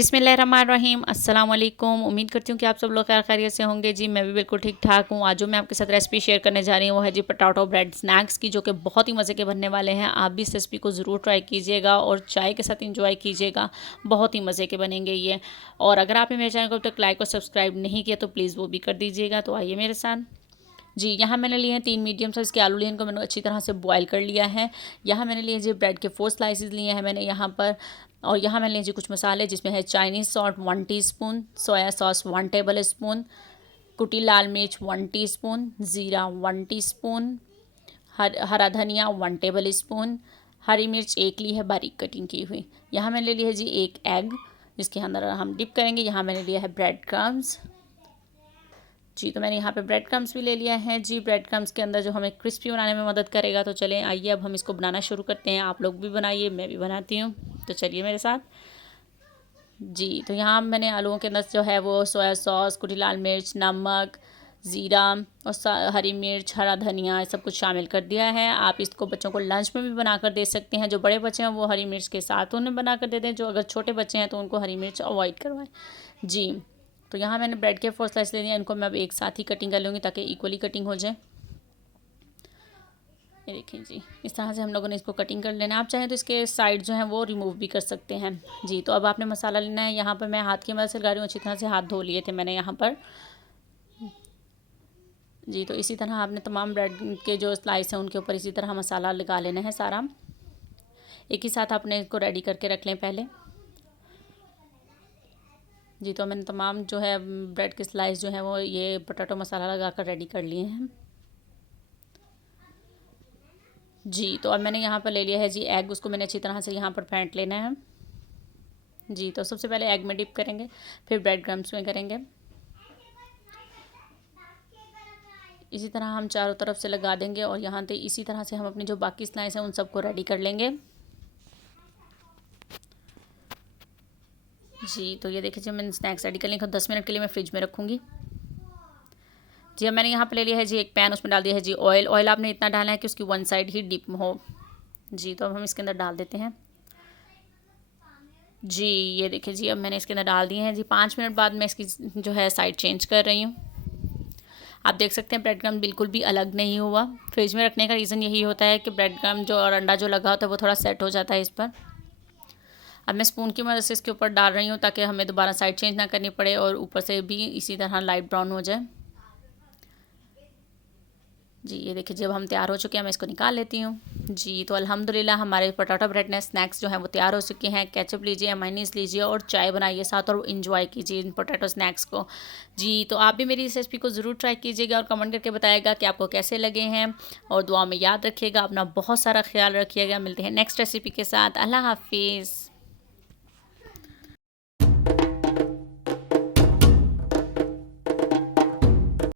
बिस्मिल्लाहिर्रहमानिर्रहीम अस्सलाम वालेकुम। उम्मीद करती हूँ कि आप सब लोग खैर खैरियत से होंगे। जी मैं भी बिल्कुल ठीक ठाक हूँ। आज जो मैं आपके साथ रेसिपी शेयर करने जा रही हूँ वो है जी पोटैटो ब्रेड स्नैक्स की, जो कि बहुत ही मज़े के बनने वाले हैं। आप भी इस रेसिपी को ज़रूर ट्राई कीजिएगा और चाय के साथ इंजॉय कीजिएगा। बहुत ही मज़े के बनेंगे ये। और अगर आपने मेरे चैनल को अब तक लाइक और सब्सक्राइब नहीं किया तो प्लीज़ वो भी कर दीजिएगा। तो आइए मेरे साथ। जी यहाँ मैंने लिए हैं 3 मीडियम साइज़ के आलू लिए हैं, इनको मैंने अच्छी तरह से बॉयल कर लिया है। यहाँ मैंने लिए जी ब्रेड के 4 स्लाइसेस लिए हैं मैंने यहाँ पर। और यहाँ मैंने लिए जी कुछ मसाले, जिसमें है Chinese salt 1 teaspoon, soya sauce 1 table spoon, कुटी लाल मिर्च 1 टीस्पून, ज़ीरा 1 टीस्पून, हरा धनिया 1 टेबल स्पून, हरी मिर्च 1 ली है बारीक कटिंग की हुई। यहाँ मैंने ले लिया है जी 1 एग, जिसके अंदर हम डिप करेंगे। यहाँ मैंने लिया है ब्रेड क्रम्स। जी तो मैंने यहाँ पे ब्रेड क्रम्स भी ले लिया है जी। ब्रेड क्रम्स के अंदर जो हमें क्रिस्पी बनाने में मदद करेगा। तो चलें आइए अब हम इसको बनाना शुरू करते हैं। आप लोग भी बनाइए, मैं भी बनाती हूँ, तो चलिए मेरे साथ। जी तो यहाँ मैंने आलूओं के अंदर जो है वो सोया सॉस, कुटी लाल मिर्च, नमक, ज़ीरा और हरी मिर्च, हरा धनिया सब कुछ शामिल कर दिया है। आप इसको बच्चों को लंच में भी बना कर दे सकते हैं। जो बड़े बच्चे हैं वो हरी मिर्च के साथ उन्हें बना कर दे दें, जो अगर छोटे बच्चे हैं तो उनको हरी मिर्च अवॉइड करवाएं। जी तो यहाँ मैंने ब्रेड के 4 स्लाइस ले लिया, इनको मैं अब एक साथ ही कटिंग कर लूँगी ताकि इक्वली कटिंग हो जाए। ये देखिए जी, इस तरह से हम लोगों ने इसको कटिंग कर लेना है। आप चाहें तो इसके साइड जो हैं वो रिमूव भी कर सकते हैं। जी तो अब आपने मसाला लेना है। यहाँ पर मैं हाथ की मदद से लगा रही हूँ, अच्छी तरह से हाथ धो लिए थे मैंने यहाँ पर। जी तो इसी तरह आपने तमाम ब्रेड के जो स्लाइस हैं उनके ऊपर इसी तरह मसाला लगा लेना है सारा। एक ही साथ आपने इसको रेडी करके रख लें पहले। जी तो मैंने तमाम जो है ब्रेड के स्लाइस जो हैं वो ये पोटैटो मसाला लगा कर रेडी कर लिए हैं। जी तो अब मैंने यहाँ पर ले लिया है जी एग, उसको मैंने अच्छी तरह से यहाँ पर फेंट लेना है। जी तो सबसे पहले एग में डिप करेंगे, फिर ब्रेड क्रम्स में करेंगे। इसी तरह हम चारों तरफ से लगा देंगे और यहाँ से इसी तरह से हम अपनी जो बाकी स्लाइस हैं उन सबको रेडी कर लेंगे। जी तो ये देखिए जी मैंने स्नैक्स रेडी कर लिए। 10 मिनट के लिए मैं फ्रिज में रखूँगी। जी अब मैंने यहाँ पर ले लिया है जी एक पैन, उसमें डाल दिया है जी ऑयल। ऑयल आपने इतना डालना है कि उसकी 1 साइड ही डिप हो। जी तो अब हम इसके अंदर डाल देते हैं। जी ये देखिए जी अब मैंने इसके अंदर डाल दिए हैं जी। 5 मिनट बाद मैं इसकी जो है साइड चेंज कर रही हूँ। आप देख सकते हैं ब्रेड क्रम बिल्कुल भी अलग नहीं हुआ। फ्रिज में रखने का रीज़न यही होता है कि ब्रेड क्रम जो और अंडा जो लगा होता है वो थोड़ा सेट हो जाता है इस पर। अब मैं स्पून की मदद से इसके ऊपर डाल रही हूँ ताकि हमें दोबारा साइड चेंज ना करनी पड़े और ऊपर से भी इसी तरह लाइट ब्राउन हो जाए। जी ये देखिए जब हम तैयार हो चुके हैं मैं इसको निकाल लेती हूँ। जी तो अल्हम्दुलिल्लाह हमारे पोटैटो ब्रेड ने स्नैक्स जो हैं वो तैयार हो चुके हैं। केचप लीजिए, मायोनीज़ लीजिए और चाय बनाइए साथ और इन्जॉय कीजिए इन पोटैटो स्नैक्स को। जी तो आप भी मेरी इस रेसिपी को ज़रूर ट्राई कीजिएगा और कमेंट करके बताइएगा कि आपको कैसे लगे हैं। और दुआ में याद रखिएगा, अपना बहुत सारा ख्याल रखिएगा। मिलते हैं नेक्स्ट रेसिपी के साथ। अल्लाह हाफिज़।